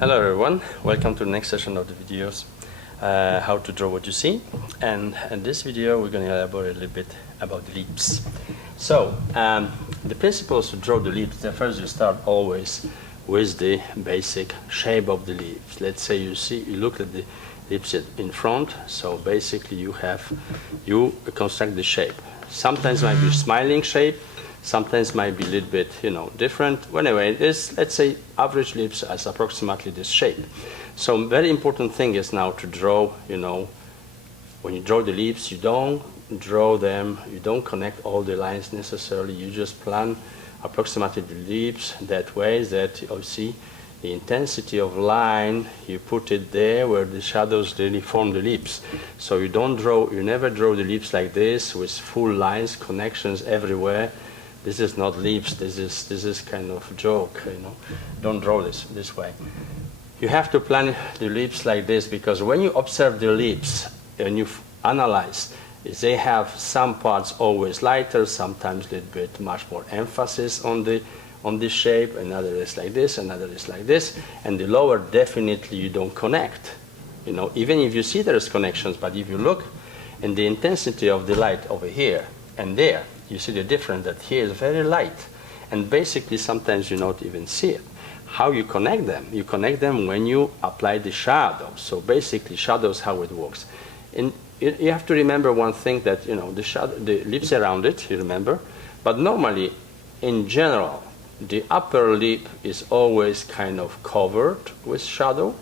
Hello everyone, welcome to the next session of the videos, how to draw what you see. And in this video we're going to elaborate a little bit about the leaves. So the principles to draw the leaves, first you start always with the basic shape of the leaves. Let's say you look at the leaves in front, so basically you construct the shape. Sometimes it might be smiling shape, sometimes might be a little bit, different. Anyway, let's say average leaves as approximately this shape. So very important thing is now to draw, when you draw the leaves, you don't draw them, you don't connect all the lines necessarily, you just plan approximately the leaves that way that you see the intensity of line, you put it there where the shadows really form the leaves. So you never draw the leaves like this with full lines, connections everywhere. This is not leaves, this is kind of joke, Don't draw this way. You have to plan the leaves like this, because when you observe the leaves and you analyze, they have some parts always lighter, sometimes a little bit much more emphasis on the shape, another is like this, another is like this, and the lower definitely you don't connect. Even if you see there's connections, but if you look in the intensity of the light over here and there, you see the difference that here is very light, and basically sometimes you don't even see it. How you connect them? You connect them when you apply the shadows. So basically shadows, how it works. And you have to remember one thing, that the leaves around it, you remember, but normally in general the upper lip is always kind of covered with shadow,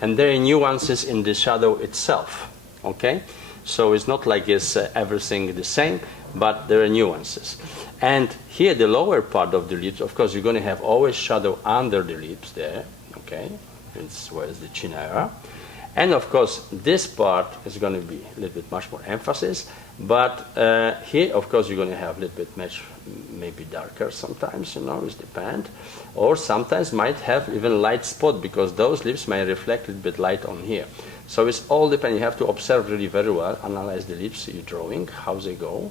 and there are nuances in the shadow itself. Okay, so it's not like it's everything the same, but there are nuances. And here the lower part of the lips, of course you're going to have always shadow under the lips there, okay, it's where is the chin area. And of course this part is going to be a little bit much more emphasis, but here of course you're going to have a little bit maybe darker sometimes, it depends, or sometimes might have even light spot, because those lips may reflect a little bit light on here. So it's all depends. You have to observe really very well, analyze the lips you're drawing, how they go,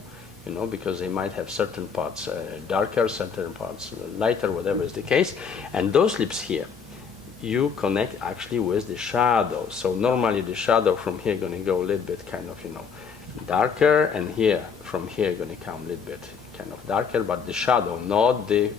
because they might have certain parts darker, certain parts lighter, whatever is the case. And those lips here, you connect actually with the shadow. So normally the shadow from here going to go a little bit kind of, darker, and here, from here going to come a little bit kind of darker, but the shadow, not the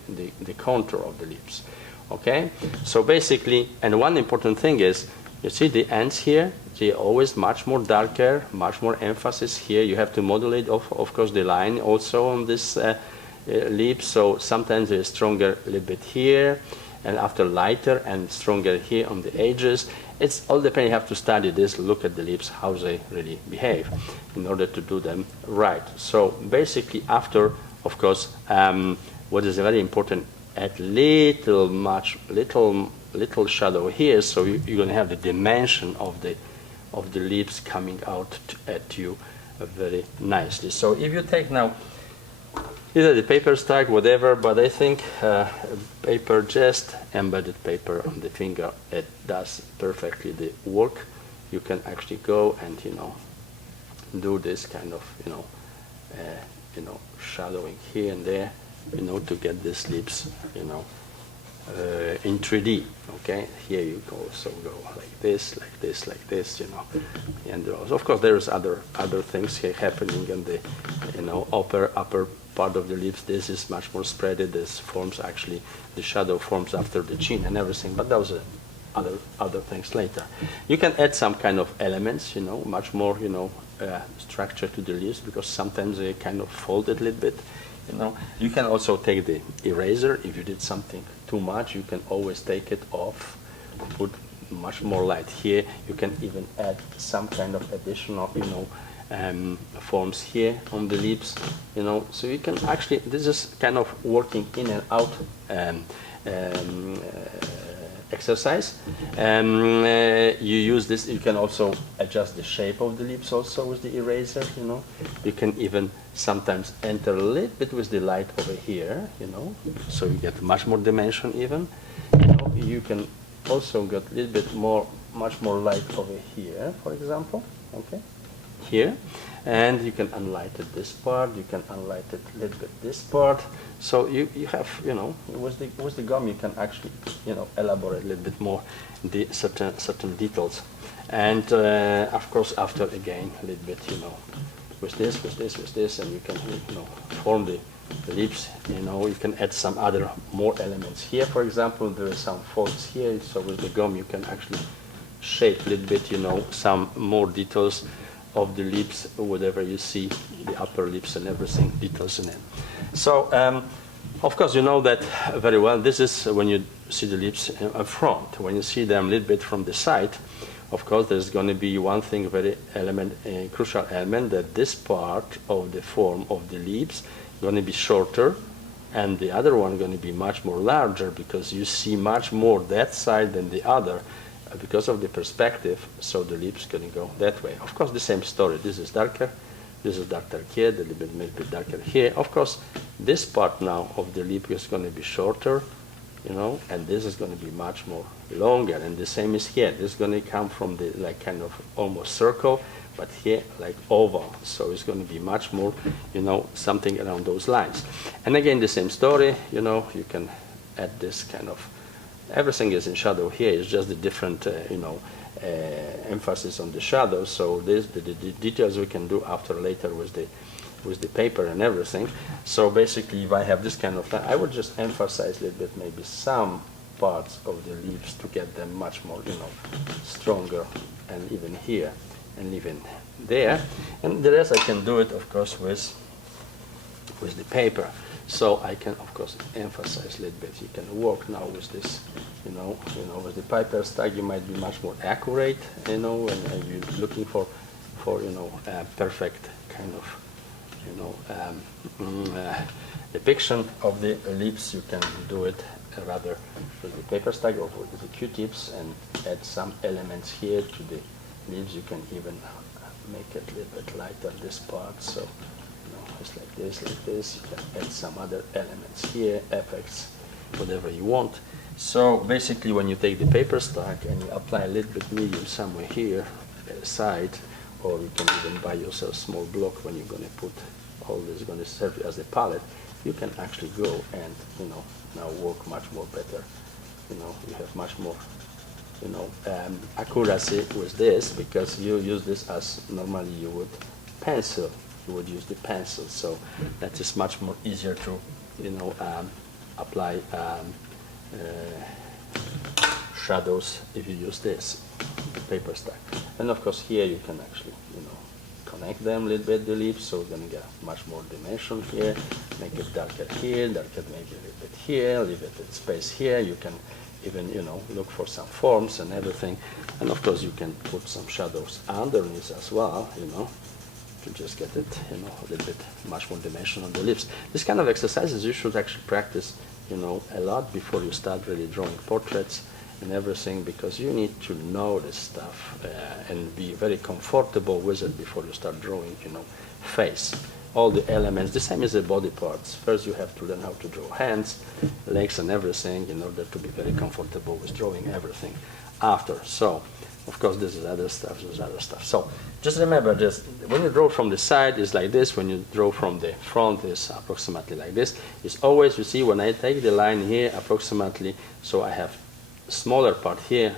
contour of the lips. Okay? So basically, and one important thing is, you see the ends here, they're always much more darker, much more emphasis here. You have to modulate, of course, the line also on this lip. So sometimes they're stronger a little bit here, and after lighter and stronger here on the edges. It's all depending. You have to study this, look at the lips, how they really behave in order to do them right. So basically after, of course, what is very important, add little shadow here, so you're going to have the dimension of the lips coming out at you very nicely. So if you take now either the paper strike, whatever, but I think paper, just embedded paper on the finger, it does perfectly the work. You can actually go and do this kind of shadowing here and there, to get these lips in 3D. Okay, here you also go like this, like this, like this, and of course there's other things here happening in the upper part of the lips. This is much more spreaded. This forms actually, the shadow forms after the chin and everything, but those are other things later. You can add some kind of elements, much more structure to the lips, because sometimes they kind of fold it a little bit. You can also take the eraser. If you did something too much, you can always take it off, put much more light here. You can even add some kind of additional forms here on the lips, so you can actually, this is kind of working in and out exercise. You use this, you can also adjust the shape of the lips also with the eraser, You can even sometimes enter a little bit with the light over here, so you get much more dimension even. You can also get a little bit much more light over here, for example, okay? Here. And you can unlight it this part, you can unlight it a little bit this part. So you have, you know, with the gum you can actually, you know, elaborate a little bit more the certain details. And of course after again a little bit, you know, with this, and you can, you know, form the lips. You know, you can add some other more elements here. For example, there are some folds here, so with the gum you can actually shape a little bit, you know, some more details of the lips, whatever you see, the upper lips and everything, details in it. So of course you know that very well. This is when you see the lips up front. When you see them a little bit from the side, of course there's going to be one thing, very crucial element, that this part of the form of the lips going to be shorter, and the other one going to be much more larger, because you see much more that side than the other because of the perspective. So the lips going to go that way. Of course the same story. This is darker here, a little bit maybe darker here. Of course this part now of the lip is going to be shorter, you know, and this is going to be much more longer. And the same is here. This is going to come from the like kind of almost circle, but here like oval. So it's going to be much more, you know, something around those lines. And again the same story, you know, you can add this kind of, everything is in shadow here. It's just a different, you know, emphasis on the shadow. So this the details we can do after later with the paper and everything. So basically if I have this kind of, I would just emphasize a little bit maybe some parts of the leaves to get them much more, you know, stronger, and even here and even there. And the rest I can do it of course with the paper. So I can of course emphasize a little bit. You can work now with this, you know, with the paper stack you might be much more accurate, you know, and you're looking for you know, perfect kind of, you know, depiction of the lips. You can do it rather with the paper stack or with the Q-tips and add some elements here to the lips. You can even make it a little bit lighter, this part. So you know, it's like this. You can add some other elements here, effects, whatever you want. So basically when you take the paper stack and you apply a little bit medium somewhere here, side, or you can even buy yourself a small block when you're going to put all this, going to serve you as a palette, you can actually go and, you know, now work much more better. You know, you have much more, you know, accuracy with this, because you use this as normally you would pencil. You would use the pencil, so that is much more easier to, you know, apply shadows if you use this paper stack. And of course here you can actually, you know, connect them a little bit, the lips, so we're going to get much more dimension here, make it darker here, darker maybe a little bit here, leave it in space here. You can even, you know, look for some forms and everything. And of course you can put some shadows underneath as well, you know, to just get it, you know, a little bit much more dimension on the lips. This kind of exercises you should actually practice, you know, a lot before you start really drawing portraits and everything, because you need to know this stuff and be very comfortable with it before you start drawing, you know, face. All the elements, the same as the body parts. First you have to learn how to draw hands, legs and everything in order to be very comfortable with drawing everything after. So, of course, this is other stuff, this is other stuff. So, just remember, just when you draw from the side, it's like this. When you draw from the front, it's approximately like this. It's always, you see, when I take the line here, approximately, so I have smaller part here,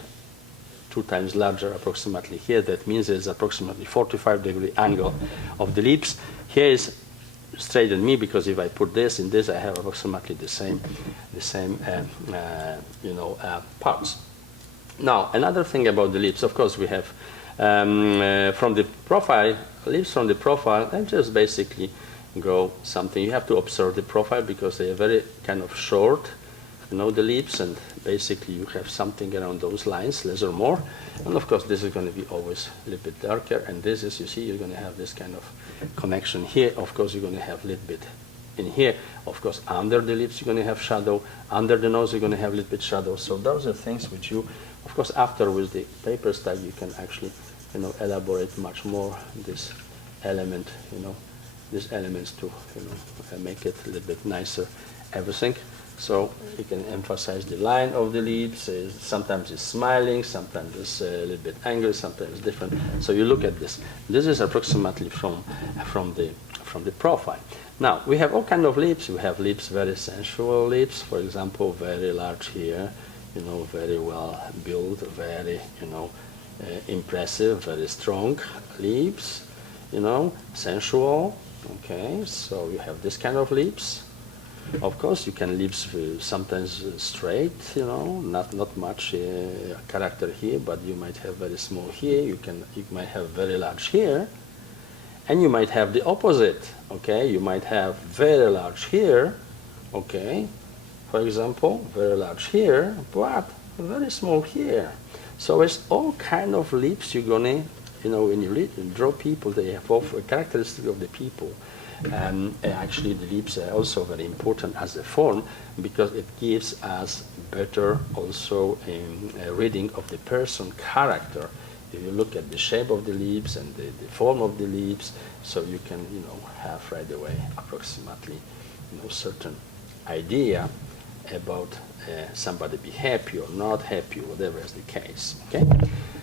2 times larger approximately here. That means it's approximately 45-degree angle of the lips. Here is straight at me, because if I put this in this, I have approximately the same you know, parts. Now, another thing about the lips, of course, we have from the profile, lips from the profile, and just basically go something. You have to observe the profile because they are very kind of short, you know, the lips, and basically you have something around those lines, less or more. And of course this is going to be always a little bit darker, and this is, you see, you're going to have this kind of connection here. Of course you're going to have a little bit in here. Of course under the lips you're going to have shadow, under the nose you're going to have a little bit shadow. So those are things which you, of course, after with the paper stack you can actually, you know, elaborate much more this element, you know, these elements to, you know, make it a little bit nicer, everything. So you can emphasize the line of the lips. Sometimes it's smiling, sometimes it's a little bit angry, sometimes it's different. So you look at this. This is approximately from the profile. Now we have all kind of lips. We have lips, very sensual lips, for example, very large here, you know, very well built, very, you know, impressive, very strong lips, you know, sensual. Okay, so you have this kind of lips. Of course, you can lips sometimes straight, you know, not much character here, but you might have very small here. You might have very large here, and you might have the opposite. Okay, you might have very large here. Okay, for example, very large here, but very small here. So it's all kind of lips you're gonna, you know, when you draw people, they have all characteristics of the people. Actually, the lips are also very important as a form because it gives us better also a reading of the person character. If you look at the shape of the lips and the form of the lips, so you can, you know, have right away approximately, you know, certain idea about somebody be happy or not happy, whatever is the case. Okay,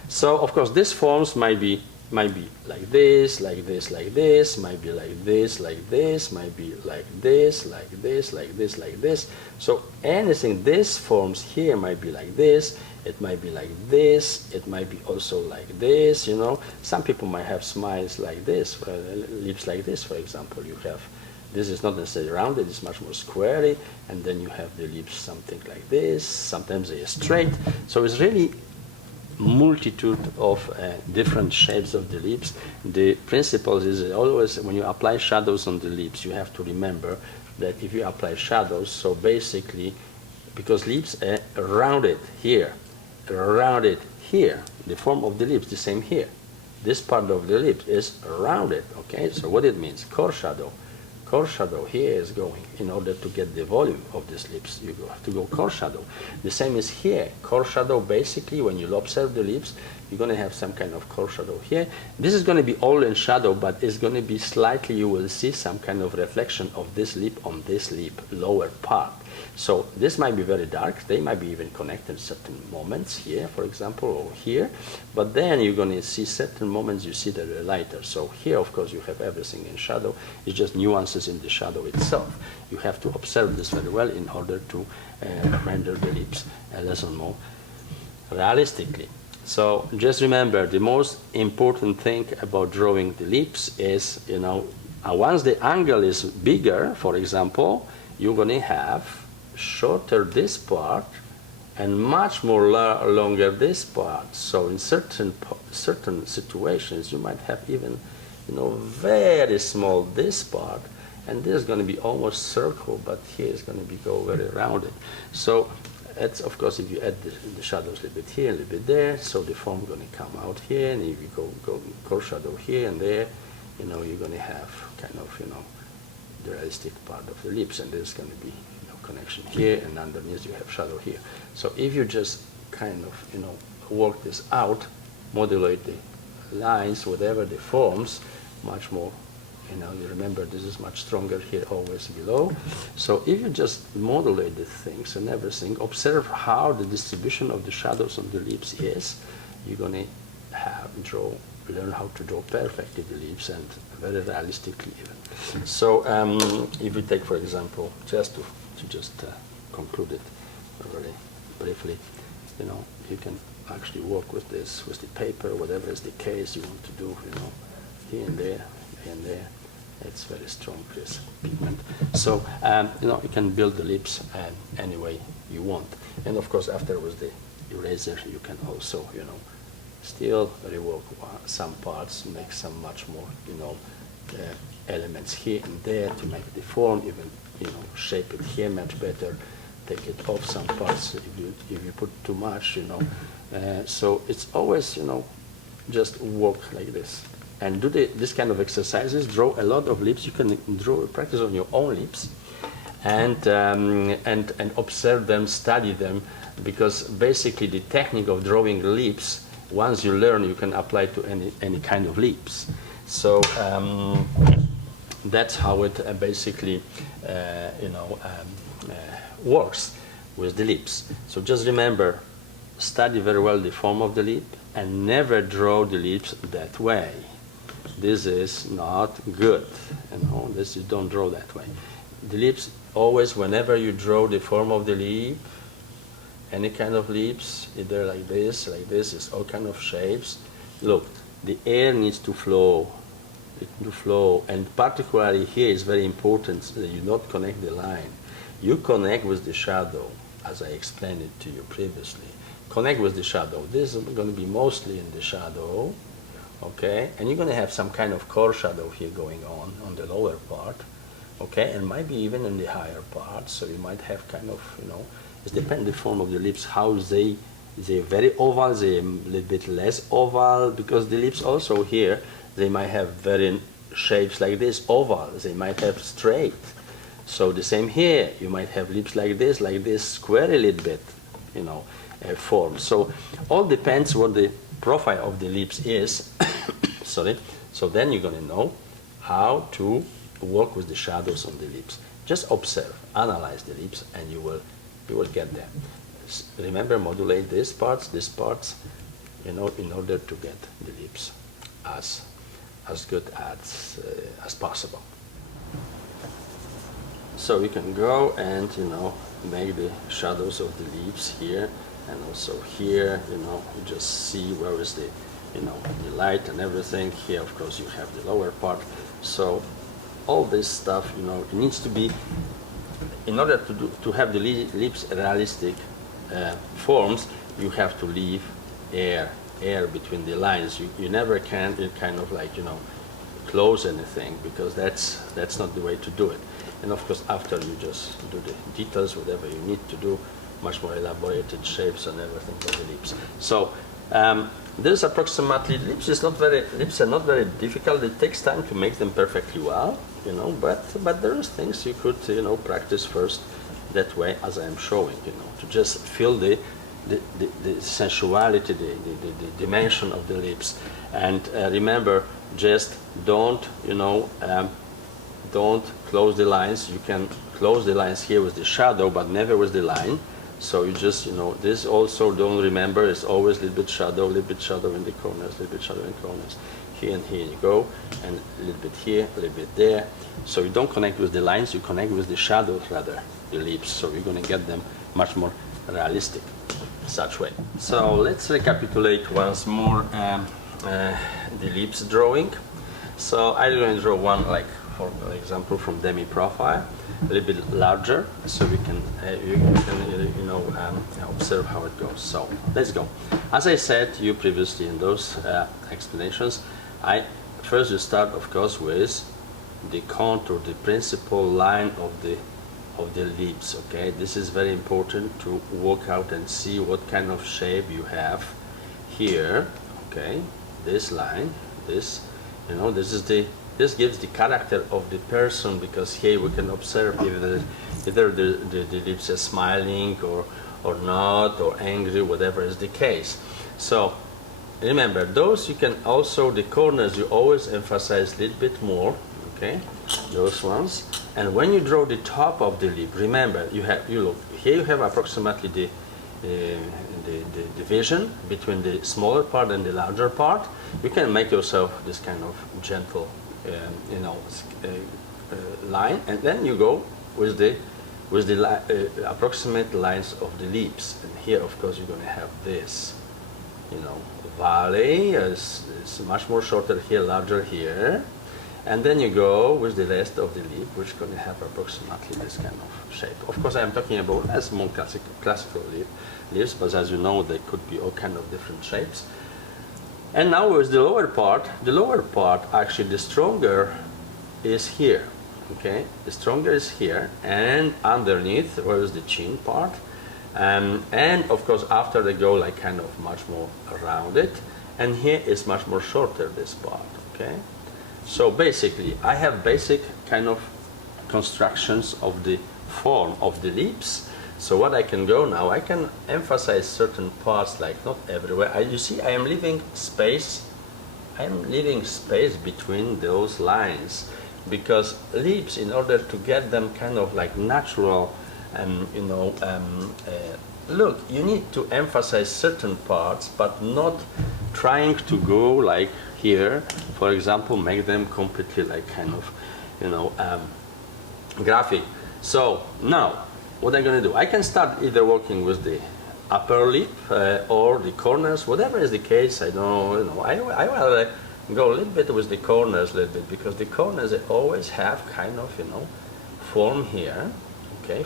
so of course these forms might be like this, like this, like this, might be like this, like this, might be like this, like this, like this, like this. So anything, these forms here might be like this, it might be like this, it might be also like this, you know. Some people might have smiles like this, lips like this, for example. You have, this is not necessarily rounded, it's much more squarey, and then you have the lips something like this, sometimes they are straight. So it's really multitude of different shapes of the lips. The principle is always when you apply shadows on the lips, you have to remember that if you apply shadows, so basically, because lips are rounded here, rounded here, the form of the lips, the same here. This part of the lips is rounded, okay? So what it means, core shadow here is going, in order to get the volume of these lips, you have to go core shadow. The same is here. Core shadow, basically, when you observe the lips, you're going to have some kind of core shadow here. This is going to be all in shadow, but it's going to be slightly, you will see some kind of reflection of this lip on this lip, lower part. So this might be very dark. They might be even connected in certain moments here, for example, or here. But then you're going to see certain moments you see that are lighter. So here, of course, you have everything in shadow. It's just nuances in the shadow itself. You have to observe this very well in order to render the lips a little more realistically. So just remember, the most important thing about drawing the lips is, you know, once the angle is bigger, for example, you're going to have shorter this part and much more longer this part. So in certain situations, you might have even, you know, very small this part, and this is going to be almost circle, but here is going to be go very rounded. So it's, of course, if you add the shadows a little bit here, a little bit there, so the form is going to come out here, and if you go core shadow here and there, you know, you're going to have kind of, you know, the realistic part of the lips, and there's going to be, you know, connection here, and underneath you have shadow here. So if you just kind of, you know, work this out, modulate the lines, whatever the forms, much more, you know, you remember this is much stronger here, always below. So if you just modulate the things and everything, observe how the distribution of the shadows on the lips is, you're going to learn how to draw perfectly the lips, and very realistically even. So if we take, for example, just to conclude it very briefly, you know, you can actually work with this, with the paper, whatever is the case you want to do, you know, here and there, here and there. It's very strong, crisp pigment. So, you know, you can build the lips any way you want. And of course, after with the eraser, you can also, you know, still rework some parts, make some much more, you know, elements here and there to make the form, even, you know, shape it here much better, take it off some parts if you put too much, you know. So it's always, you know, just work like this. And do this kind of exercises, draw a lot of lips. You can practice on your own lips, and observe them, study them, because basically the technique of drawing lips, once you learn, you can apply to any kind of lips. So that's how it basically, you know, works with the lips. So just remember, study very well the form of the lip and never draw the lips that way. This is not good. This you don't draw that way. The lips, always, whenever you draw the form of the lip, any kind of lips, either like this, is all kind of shapes. Look, the air needs to flow. And particularly here is very important that you not connect the line. You connect with the shadow, as I explained it to you previously. Connect with the shadow. This is going to be mostly in the shadow, okay? And you're going to have some kind of core shadow here going on the lower part, okay? And maybe even in the higher part. So you might have kind of, it depends on the form of the lips, how they're very oval, they're a little bit less oval, because the lips also here, they might have very shapes like this, oval, they might have straight. So the same here, you might have lips like this, square a little bit, form. So all depends what the profile of the lips is. Sorry. So then you're going to know how to work with the shadows on the lips. Just observe, analyze the lips, and you will get there. Remember, modulate these parts, in order to get the lips as good as possible. So you can go and make the shadows of the lips here, and also here. You just see where is the the light and everything. Here, of course, you have the lower part. So all this stuff, it needs to be, in order to have the lips realistic forms, you have to leave air between the lines. You never can kind of like close anything, because that's not the way to do it. And of course, after you just do the details, whatever you need to do, much more elaborated shapes and everything for the lips. So this approximately, lips are not very difficult. It takes time to make them perfectly well, but there is things you could practice first that way, as I am showing, to just feel the sensuality, the dimension of the lips. And remember, just don't close the lines. You can close the lines here with the shadow, but never with the line. So you just, this also, don't remember, it's always a little bit shadow in the corners, a little bit shadow in the corners. Here and here you go, and a little bit here, a little bit there. So you don't connect with the lines, you connect with the shadows rather, the lips. So you're going to get them much more realistic, such way. So let's recapitulate once more the lips drawing. So I'm going to draw one, like for example, from demi profile, a little bit larger, so you can observe how it goes. So let's go. As I said to you previously in those explanations, first you start, of course, with the contour, the principal line of the lips. Okay, this is very important to work out and see what kind of shape you have here. Okay, this line, this gives the character of the person, because here we can observe either the lips are smiling or not, or angry, whatever is the case. So remember, those you can also, the corners you always emphasize a little bit more, okay, those ones. And when you draw the top of the lip, remember, you look here, you have approximately the division between the smaller part and the larger part. You can make yourself this kind of gentle line, and then you go with the approximate lines of the lips. And here, of course, you're going to have this, valley is much more shorter here, larger here, and then you go with the rest of the lip, which is going to have approximately this kind of shape. Of course, I am talking about as more classical lips, but as you know, they could be all kind of different shapes. And now with the lower part, actually the stronger is here, okay? The stronger is here, and underneath, where is the chin part? And of course, after they go like kind of much more rounded, and here is much more shorter, this part, okay? So basically, I have basic kind of constructions of the form of the lips. So what I can go now, I can emphasize certain parts, like not everywhere. You see, I am leaving space. I am leaving space between those lines, because lips, in order to get them kind of like natural you know, look, you need to emphasize certain parts, but not trying to go like here, for example, make them completely like kind of, you know, graphic. So now, what I'm going to do, I can start either working with the upper lip or the corners, whatever is the case. I don't, you know, I will go a little bit with the corners, a little bit, because the corners, they always have kind of, you know, form here. Okay,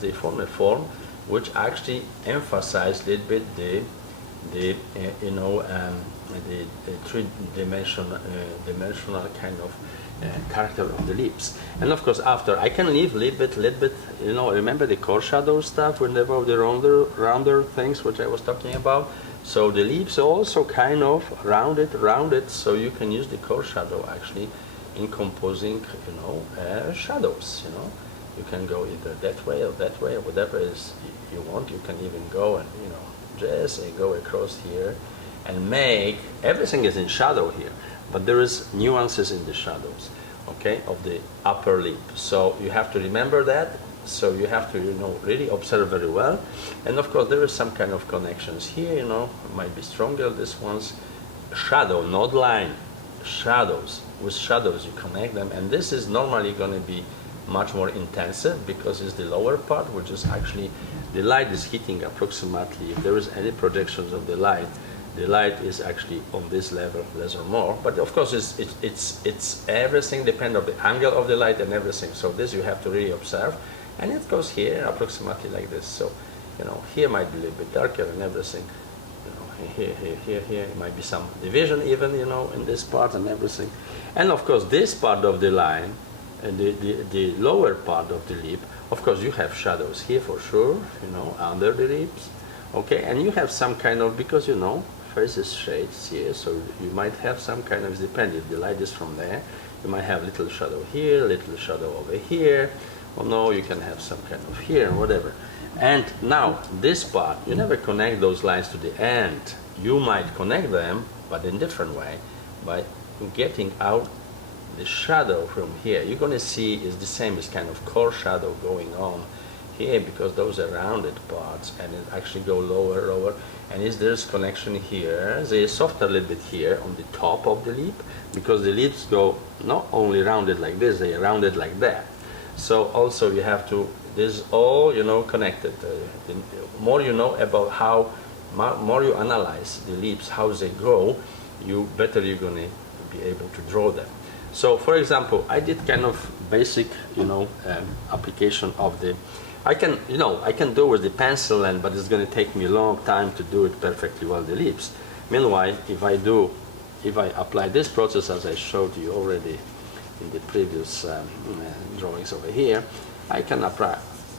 they form a form which actually emphasize a little bit the you know, the three-dimensional kind of character of the lips. And of course, after I can leave a little bit, you know, remember the core shadow stuff, whenever the rounder things which I was talking about. So the lips are also kind of rounded, so you can use the core shadow actually in composing, you know, shadows. You know, you can go either that way or whatever is you want. You can even go and, you know, just go across here and make everything is in shadow here, but there is nuances in the shadows, okay, of the upper lip. So you have to remember that. So you have to, you know, really observe very well. And of course, there is some kind of connections here, you know, might be stronger, this one's shadow, not line, shadows. With shadows, you connect them, and this is normally going to be much more intensive because it's the lower part, which is actually, the light is hitting approximately, if there is any projections of the light is actually on this level, less or more. But of course, it's everything depends on the angle of the light and everything. So this you have to really observe. And it goes here approximately like this. So, you know, here might be a little bit darker and everything. You know, here, it might be some division even, you know, in this part and everything. And of course, this part of the line, and the lower part of the lip, of course, you have shadows here for sure, you know, under the lips. Okay, and you have some kind of, because, you know, faces shades here, so you might have some kind of, depending if the light is from there, you might have little shadow here, little shadow over here. Or no, you can have some kind of here and whatever. And now this part, you never connect those lines to the end. You might connect them, but in different way, by getting out the shadow from here. You're going to see is the same as kind of core shadow going on here, because those are rounded parts, and it actually go lower, and there's connection here. They softer a little bit here on the top of the lip, because the lips go not only rounded like this, they are rounded like that. So also you have to, this is all, you know, connected. The more you know about how, more you analyze the lips, how they grow, better you're going to be able to draw them. So for example, I did kind of basic, you know, application of the, I can do with the pencil, but it's going to take me a long time to do it perfectly well, the lips. Meanwhile, if I apply this process as I showed you already in the previous drawings over here, I can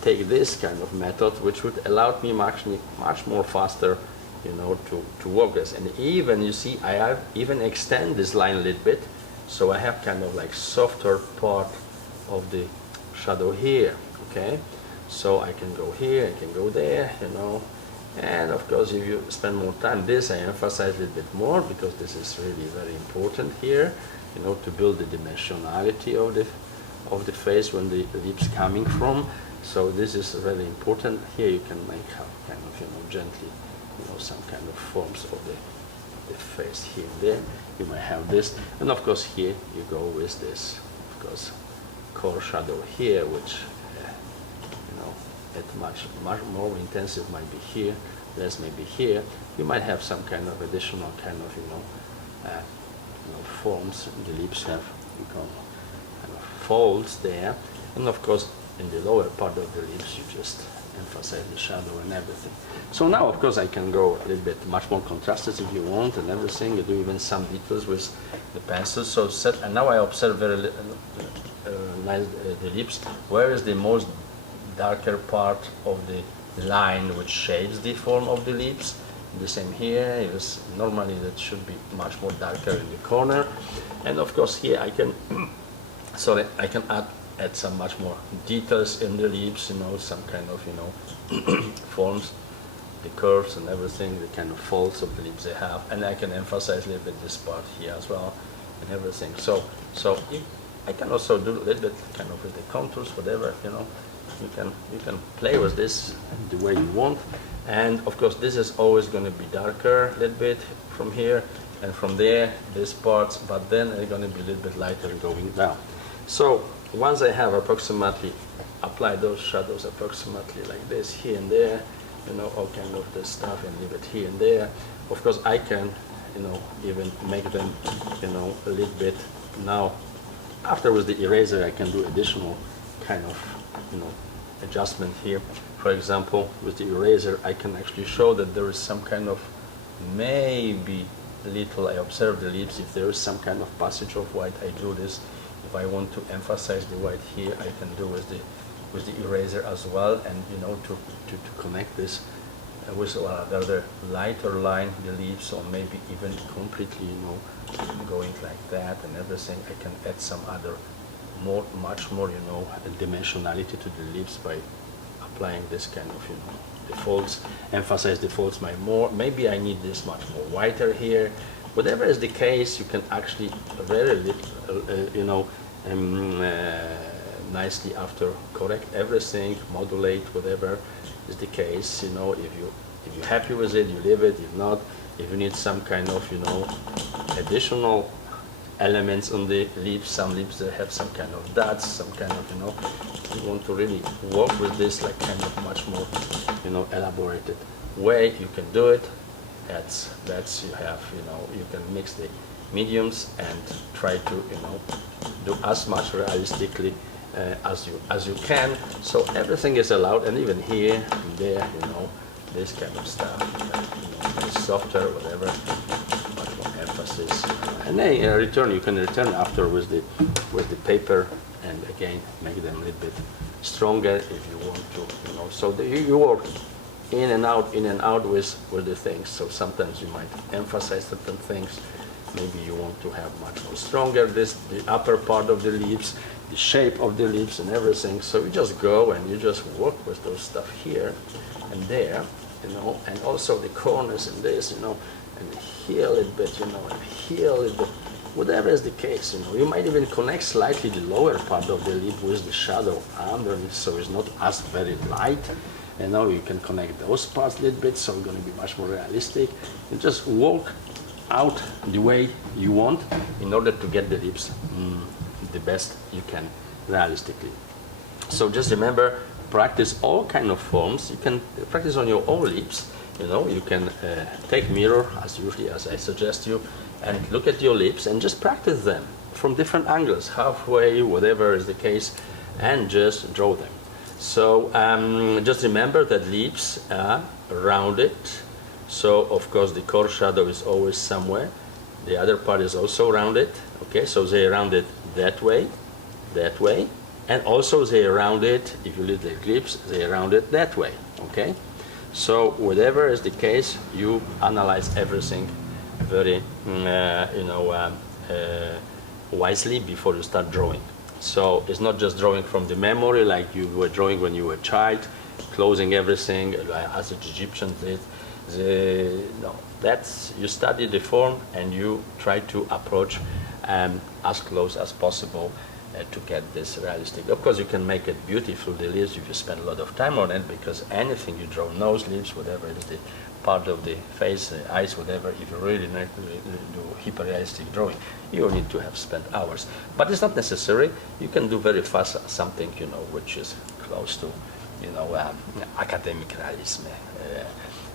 take this kind of method, which would allow me much more faster, you know, to work this. And even, you see, I have even extend this line a little bit, so I have kind of like softer part of the shadow here, okay? So I can go here, I can go there, you know. And of course, if you spend more time, this I emphasize a little bit more, because this is really very important here, you know, to build the dimensionality of the face when the lips coming from. So this is really important. Here you can make kind of, you know, gently, you know, some kind of forms of the face here and there. You might have this, and of course here you go with this, of course, core shadow here, which you know, at much more intensive might be here, less maybe here. You might have some kind of additional kind of, you know, forms. The lips have become kind of folds there, and of course in the lower part of the lips you just emphasize the shadow and everything. So now of course I can go a little bit much more contrasted if you want and everything. You do even some details with the pencil. So and now I observe very nice the lips. Where is the most darker part of the line which shades the form of the lips? The same here. Normally that should be much more darker in the corner, and of course here I can I can add some much more details in the lips, you know, some kind of, you know, forms, the curves and everything, the kind of folds of the lips they have, and I can emphasize a little bit this part here as well and everything. So I can also do a little bit kind of with the contours, whatever, you know, you can play with this the way you want. And of course, this is always going to be darker a little bit from here and from there, these parts, but then it's going to be a little bit lighter going down. So once I have approximately applied those shadows approximately like this here and there, you know, all kind of this stuff, and leave it here and there. Of course, I can, you know, even make them, you know, a little bit. Now, after with the eraser, I can do additional kind of, you know, adjustment here. For example, with the eraser, I can actually show that there is some kind of maybe little. I observe the lips. If there is some kind of passage of white, I do this. If I want to emphasize the white here, I can do with the eraser as well, and you know, to connect this with another lighter line, the leaves, or maybe even completely, you know, going like that and everything. I can add some other much more, you know, dimensionality to the leaves by applying this kind of, you know, the folds, emphasize the folds more. Maybe I need this much more whiter here. Whatever is the case, you can actually very little, you know, nicely after correct everything, modulate whatever is the case. You know, if you're happy with it, you leave it. If not, if you need some kind of, you know, additional elements on the leaves, some leaves that have some kind of dots, some kind of, you know, you want to really work with this like kind of much more, you know, elaborated way, you can do it. That's you have, you know, you can mix the mediums and try to, you know, do as much realistically as you can. So everything is allowed, and even here and there, you know, this kind of stuff, you know, softer, whatever, much more emphasis. And then you can return after with the paper, and again make them a little bit stronger if you want to, you know. So you work in and out with the things. So sometimes you might emphasize certain things. Maybe you want to have much more stronger the upper part of the leaves, the shape of the leaves and everything. So you just go and you just work with those stuff here and there, you know, and also the corners and this, you know, and here a little bit, you know, and here a little bit. Whatever is the case, you know, you might even connect slightly the lower part of the leaf with the shadow underneath, so it's not as very light. And now you can connect those parts a little bit, so it's going to be much more realistic. And just walk out the way you want in order to get the lips the best you can realistically. So just remember, practice all kind of forms. You can practice on your own lips. You know, you can take mirror as usually as I suggest you, and look at your lips and just practice them from different angles, halfway, whatever is the case, and just draw them. So just remember that lips are rounded. So of course the core shadow is always somewhere. The other part is also rounded. Okay, so they are rounded that way, and also they are rounded, if you leave the lips, they are rounded that way. Okay, so whatever is the case, you analyze everything very, you know, wisely before you start drawing. So it's not just drawing from the memory like you were drawing when you were a child, closing everything as the Egyptians did. No, that's, you study the form and you try to approach as close as possible to get this realistic. Of course, you can make it beautiful, the leaves, if you spend a lot of time on it, because anything you draw, nose, lips, whatever it is, the part of the face, the eyes, whatever, if you really need to do hyper-realistic drawing, you need to have spent hours. But it's not necessary. You can do very fast something, you know, which is close to, you know, academic realism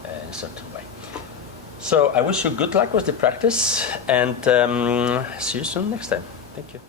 in a certain way. So I wish you good luck with the practice, and see you soon next time. Thank you.